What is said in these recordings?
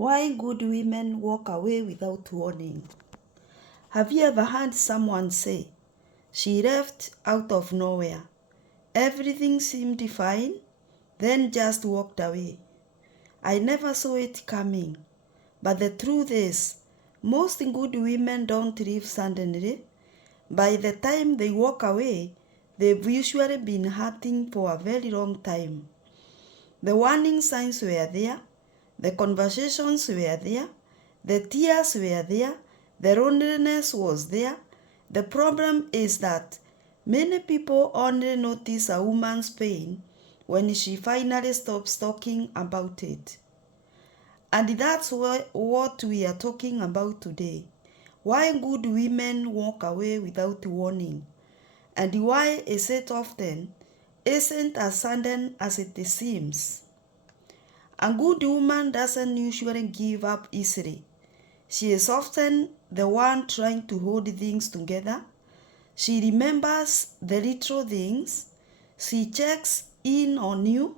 Why good women walk away without warning. Have you ever heard someone say, she left out of nowhere? Everything seemed fine, then just walked away. I never saw it coming. But the truth is, most good women don't leave suddenly. By the time they walk away, they've usually been hurting for a very long time. The warning signs were there, the conversations were there, the tears were there, the loneliness was there. The problem is that many people only notice a woman's pain when she finally stops talking about it. And that's what we are talking about today. Why good women walk away without warning, and why is it often isn't as sudden as it seems. A good woman doesn't usually give up easily. She is often the one trying to hold things together. She remembers the little things. She checks in on you.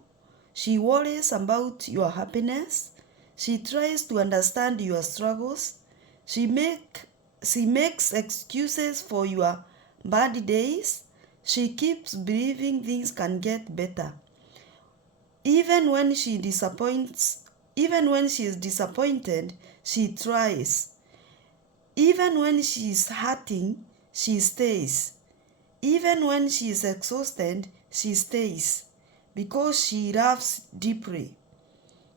She worries about your happiness. She tries to understand your struggles. She makes excuses for your bad days. She keeps believing things can get better. Even when she is disappointed, she tries. Even when she is hurting, she stays. Even when she is exhausted, she stays, because she loves deeply.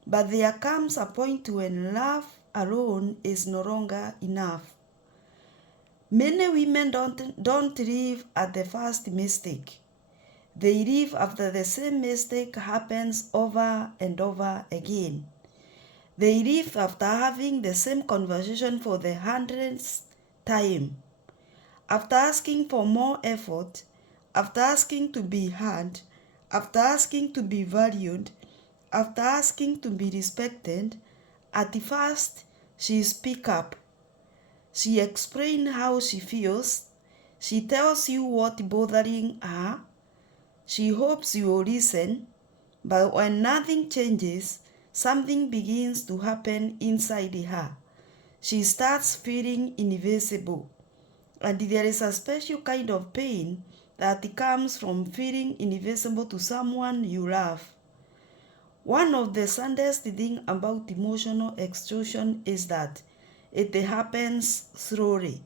But there comes a point when love alone is no longer enough. Many women don't leave at the first mistake. They leave after the same mistake happens over and over again. They leave after having the same conversation for the 100th time. After asking for more effort, after asking to be heard, after asking to be valued, after asking to be respected. At first, she speaks up. She explains how she feels. She tells you what's bothering her. She hopes you will listen, but when nothing changes, something begins to happen inside her. She starts feeling invisible, and there is a special kind of pain that comes from feeling invisible to someone you love. One of the saddest things about emotional exhaustion is that it happens slowly.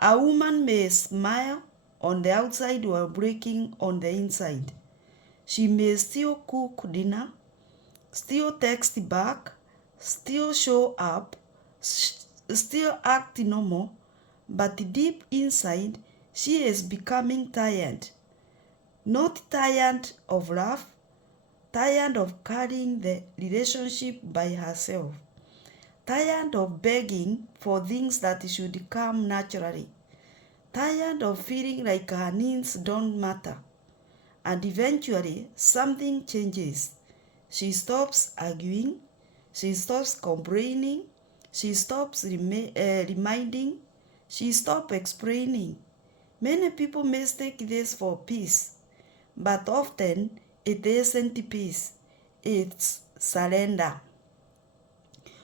A woman may smile on the outside while breaking on the inside. She may still cook dinner, still text back, still show up, still act normal, but deep inside, she is becoming tired. Not tired of love, tired of carrying the relationship by herself, tired of begging for things that should come naturally, tired of feeling like her needs don't matter. And eventually, something changes. She stops arguing, she stops complaining, she stops reminding, she stops explaining. Many people mistake this for peace, but often it isn't peace, it's surrender.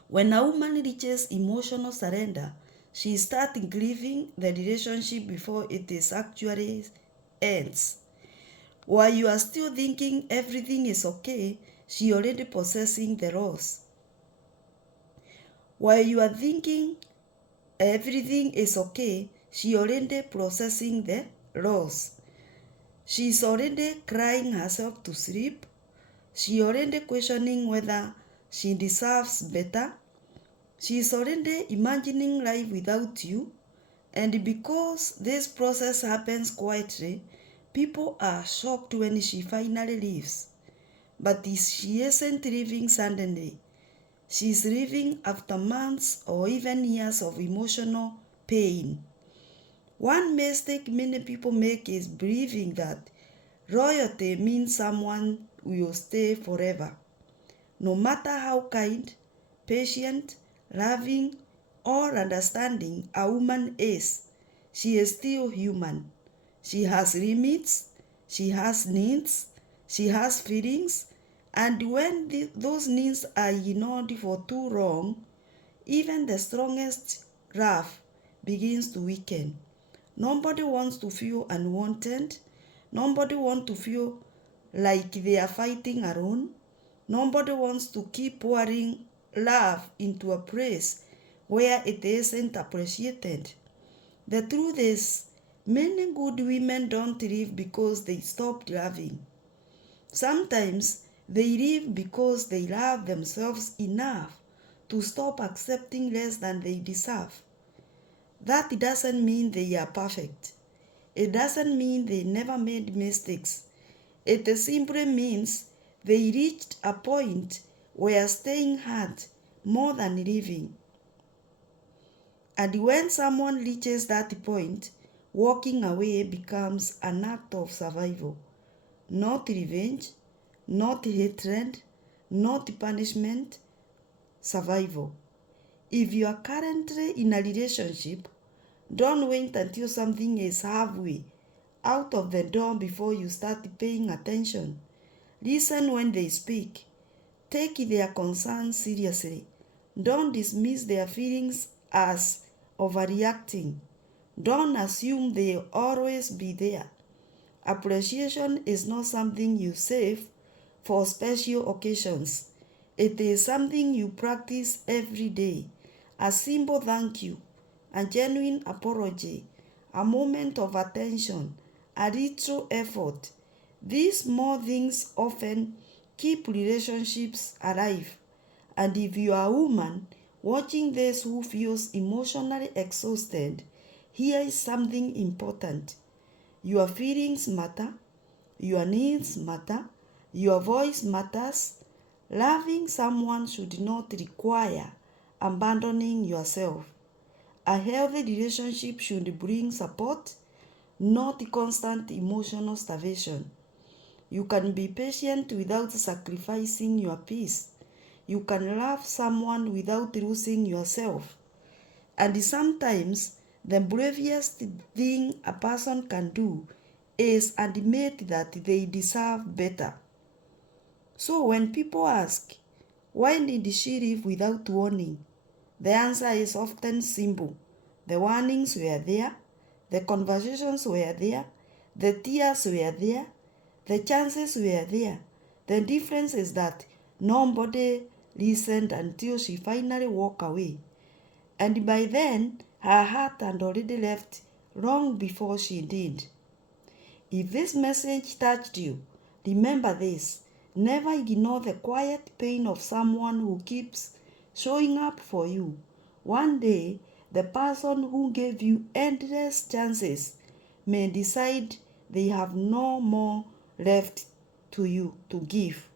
When a woman reaches emotional surrender, she starts grieving the relationship before it is actually ends. While you are still thinking everything is okay, she already possessing the loss. While you are thinking everything is okay, she already processing the loss. She is already crying herself to sleep. She already questioning whether she deserves better. She is already imagining life without you. And because this process happens quietly, people are shocked when she finally leaves. But she isn't leaving suddenly. She's leaving after months or even years of emotional pain. One mistake many people make is believing that loyalty means someone will stay forever. No matter how kind, patient, loving, or understanding a woman is, she is still human. She has limits, she has needs, she has feelings, And when those needs are ignored for too long, even the strongest love begins to weaken. Nobody wants to feel unwanted. Nobody wants to feel like they are fighting alone. Nobody wants to keep pouring love into a place where it isn't appreciated. The truth is, many good women don't leave because they stopped loving. Sometimes they leave because they love themselves enough to stop accepting less than they deserve. That doesn't mean they are perfect. It doesn't mean they never made mistakes. It simply means they reached a point where staying hurt more than living. And when someone reaches that point, walking away becomes an act of survival. Not revenge, not hatred, not punishment, survival. If you are currently in a relationship, don't wait until something is halfway out of the door before you start paying attention. Listen when they speak. Take their concerns seriously. Don't dismiss their feelings as overreacting. Don't assume they'll always be there. Appreciation is not something you save for special occasions. It is something you practice every day. A simple thank you, a genuine apology, a moment of attention, a little effort. These small things often keep relationships alive. And if you are a woman watching this who feels emotionally exhausted, here is something important. Your feelings matter, your needs matter, your voice matters. Loving someone should not require abandoning yourself. A healthy relationship should bring support, not constant emotional starvation. You can be patient without sacrificing your peace. You can love someone without losing yourself. And sometimes the bravest thing a person can do is admit that they deserve better. So when people ask, why did she leave without warning? The answer is often simple. The warnings were there, the conversations were there, the tears were there, the chances were there. The difference is that nobody listened until she finally walked away. And by then, her heart had already left long before she did. If this message touched you, remember this. Never ignore the quiet pain of someone who keeps showing up for you. One day, the person who gave you endless chances may decide they have no more left to you to give.